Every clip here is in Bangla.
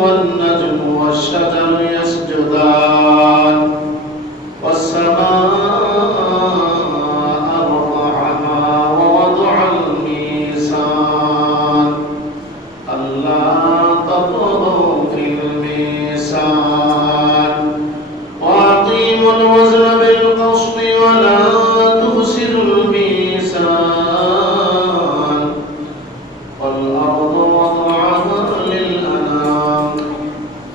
والنجم والشجر يسجدان والسماء رفعها ووضع الميزان ألا تطغوا في الميزان وأقيموا الوزن بالقسط ولا تخسروا الميزان والأرض وضعها للأنام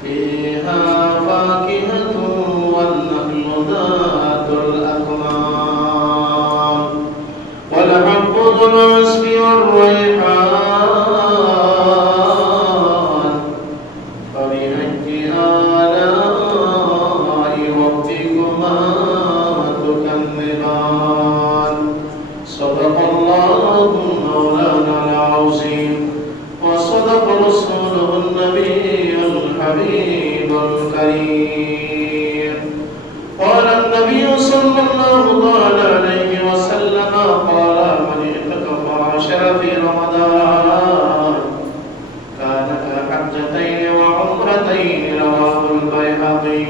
فيها فاكهة والنخل ذات الأكمام والحب ذو العصف والريحان فبأي آلاء ربكما تكذبان صدق الله مولانا العظيم وصدق رسوله النبي الحبيب الكريم قال النبي صلى الله عليه وسلم قال من اعتكف عشر في رمضان كان كحجتين وعمرتين رواه البيهقي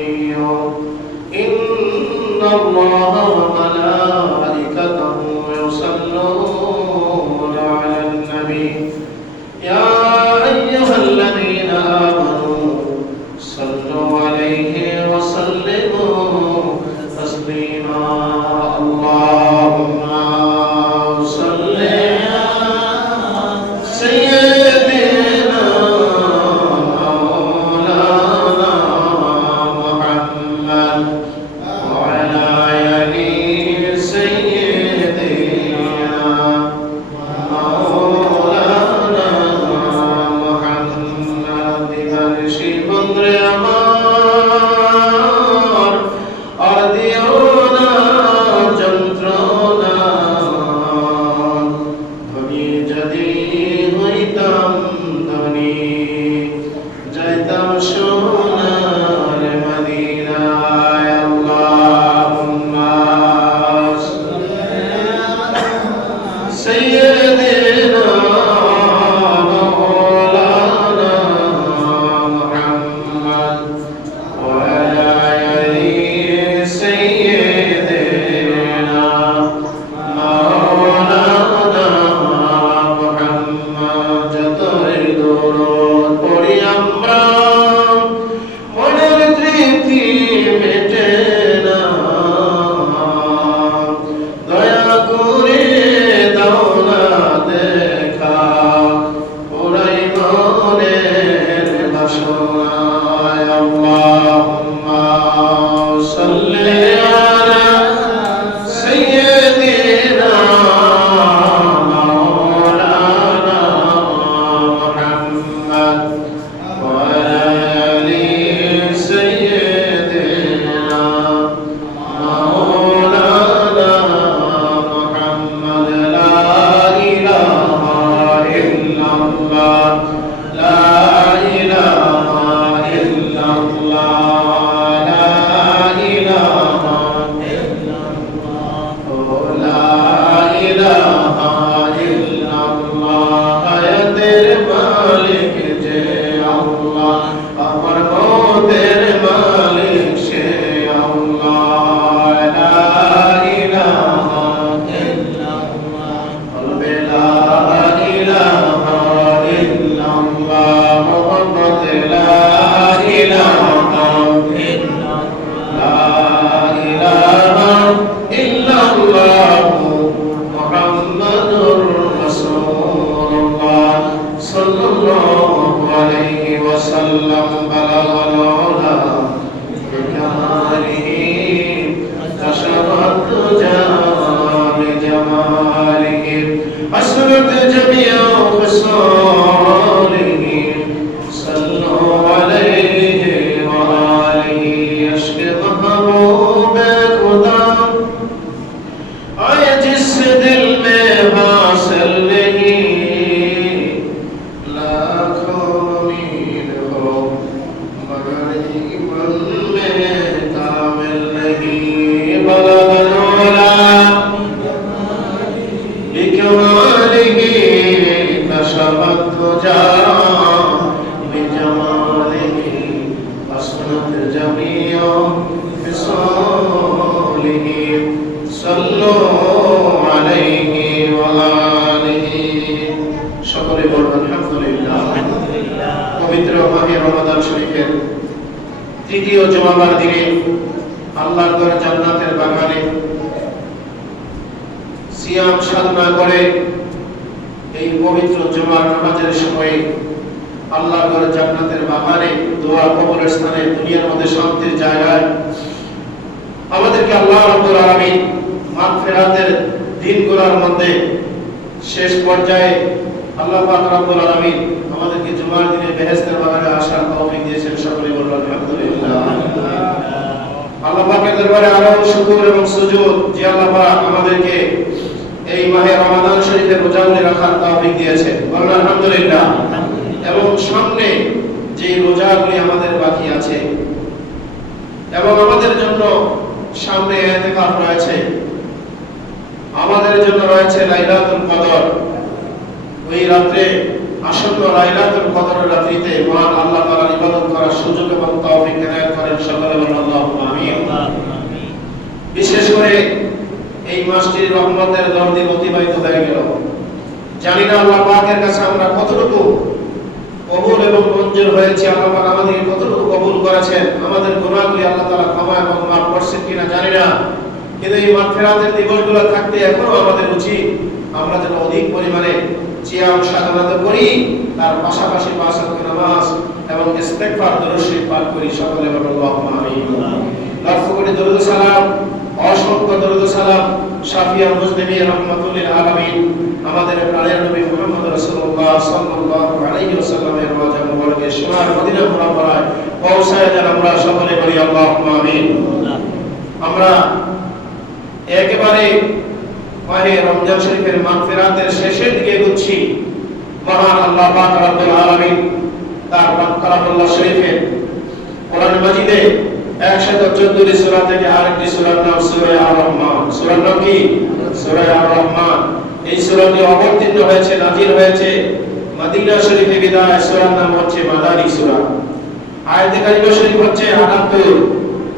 إن الله وملائكته يصلون على النبي يا أيها الذين آمنوا صلوا عليه وسلموا تسليما اللهم صل على سيدنا مولانا محمد وعلى آل سيدنا مولانا محمد بنشي بدر আমার আর দিও না যন্ত্রণা ধনী যদি হইতাম ধনী যাইতাম সোনার মদিনায় আল্লাহুম্মা সাইয়্যিদিনা মাওলানা মুহাম্মদ ওয়া আলা আলি সাইয়্যিদিনা মাওলানা মুহাম্মদ যতই দরুদ পড়ি আমরা মনের তৃপ্তি মেটে না দয়া করে দাও না দেখা পুরাই মনের বাসনায় আল্লাহুম্মা সাল্লি আলা সাইয়্যিদিনা মাওলানা মুহাম্মদ ওয়া আলা আলি সাইয়্যিদিনা مولانا محمد لا إله إلا الله لا إله إلا الله لا إله إلا الله لا إله إلا الله হায়াতের মালিক যে আল্লাহ আমার মতের মালিক সে আল্লাহ লা ইলাহা ইল্লাল্লাহ বলবে লা ইলাহা ইল্লাল্লাহ মুহাম্মদ লা ইলাহা ইল্লাল্লাহ লা ইলাহা ইল্লাল্লাহ মুহাম্মাদুর রাসূলুল্লাহ সাল্লাল্লাহু আলাইহি ওয়াসাল্লাম বালাগাল উলা بكماله كشفت جمال جماله حسنت جميع خصاله صلوا عليه وآله يشفي محبوب خدا آئے جس دل میں حاصل نہیں لاکھوں امید ہو مگر ایمان میں کامل نہیں بلغ العلا بکمالہ পবিত্র মাহে রমাদান শরীফের তৃতীয় জুমাবার দিনে আল্লাহর ঘরে জান্নাতের বাগানে সিয়াম সাধনা করে এই পবিত্র জুমার নামাজের সময়ে আল্লাহর ঘরে জান্নাতের বাগানে দোয়া কবুলের স্থানে দুনিয়ার মধ্যে শান্তির জায়গায় আমাদেরকে আল্লাহ রাব্বুল আলামিন মাগফিরাতের দিনগুলোর মধ্যে শেষ পর্যায়ে আল্লাহ পাক রব্বুল আলামিন আমাদেরকে জুমার দিনে বেহেশতের বাগানে আসার তৌফিক দিয়েছেন। সকলে বলুন আলহামদুলিল্লাহ। আল্লাহ পাকের দরবারে আরো শুকর এবং সুজুদ যে আল্লাহ পাক আমাদেরকে এই মাহে রমাদান শরীফে রোজাগুলি রাখার তৌফিক দিয়েছেন। বলুন আলহামদুলিল্লাহ। এবং সামনে যে রোজাগুলি আমাদের বাকি আছে এবং আমাদের জন্য সামনে ইতিকাফ রয়েছে, আমাদের জন্য রয়েছে লাইলাতুল কদর। ওই রাতে আসন্ন লাইলাতুল কদরের রাতে মহান আল্লাহ তাআলার ইবাদত করার সুযোগ এবং তৌফিক এনায়েত করেন। সকলে বলুন আল্লাহুম্মা আমিন। বিশেষ করে এই মাসটির রহমতের দরদি অতিবাহিত হয়ে গেল, জানি না আল্লাহ পাকের কাছে আমরা কতটুকু কবুল এবং মঞ্জুর হয়েছে, আল্লাহ পাক আমাদেরকে কতটুকু কবুল করেছেন, আমাদের গুনাহগুলি আল্লাহ তাআলা ক্ষমা এবং মাফ করছেন কিনা জানি না। কিন্তু এই মাগফিরাতের দিবসগুলো থাকতে এখনো আমাদের উচিত আমরা যেন অধিক পরিমাণে সিয়াম সাধনা করি, তার পাশাপাশি পাঁচ ওয়াক্ত নামাজ এবং ইস্তেগফার দরুদ শরীফ পাঠ করি। সকলে বলুন আল্লাহুম্মা আমিন। লাখ কোটি দরুদ সালাম, অসংখ্য দরুদ সালাম শাফিউল মুজনিবিন রাহমাতুল লিল আলামিন আমাদের প্রাণের নবী মুহাম্মদ রাসূলুল্লাহ সাল্লাল্লাহু আলাইহি ওয়াসাল্লামের রওজা মুবারকে সোনার মদিনা মুনাওয়ারায় পৌঁছায় যেন আমরা সকলে বলি আল্লাহুম্মা আমিন। আমরা একেবারে মাহে রমজান শরীফের মাগফিরাতের শেষের দিকে এগোচ্ছি। মহান আল্লাহ পাক রব্বুল আলামিন তার কালামুল্লাহ শরীফে কোরআন মাজিদে 114টি সূরা থেকে আরেকটি সূরার নাম সূরা আর-রহমান। সূরার নাম কি? সূরা আর-রহমান। এই সূরাটি অবতীর্ণ হয়েছে, নাযিল হয়েছে মদিনা শরীফে বিদায়। সূরার নাম হচ্ছে মাদানী সূরা। আয়াতে কারিমা শরীফ হচ্ছে 78,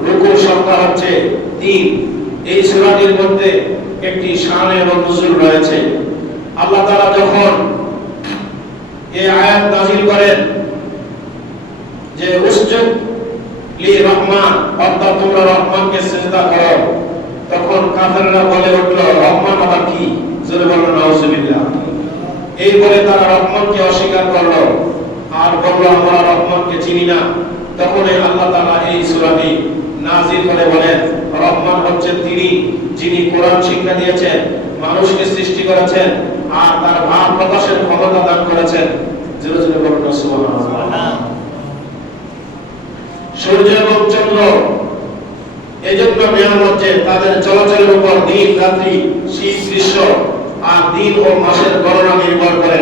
রুকুর সংখ্যা হচ্ছে 3। এই সূরাটির মধ্যে একটি শান এবং নুজুল রয়েছে। আল্লাহ তাআলা যখন এই আয়াত নাযিল করেন যে উসজুদ লি রহমান, অর্থাৎ তোমরা রহমানকে সিজদা করো, তখন কাফেররা বলে উঠল রহমান আবার কি? জোরে বলুন নাউজুবিল্লাহ। এই বলে তারা রহমানকে অস্বীকার করলো আর বলল আমরা রহমানকে চিনি না। তখনই আল্লাহ তাআলা এই সূরাটি নাযিল করে বলেন রহমান হচ্ছেন তিনি যিনি কোরআন শিক্ষা দিয়েছেন, মানুষকে সৃষ্টি করেছেন আর তার ভাব প্রকাশের ক্ষমতা দান করেছেন। জোরে জোরে বলুন সুবহানাল্লাহ। সূর্য এবং চন্দ্র এজন্য নিয়ামত যে তাদের চলাচলের উপর দিন রাত্রি, শীত গ্রীষ্ম আর দিন ও মাসের গণনা নির্ভর করে।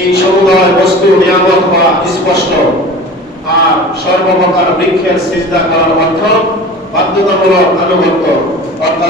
এই সমুদয় বস্তু নিয়ামত হওয়া স্পষ্ট। আর সর্বপ্রকার বৃক্ষের সিজদা করার অর্থ বাধ্যতামূলক আনুগত্য, অর্থাৎ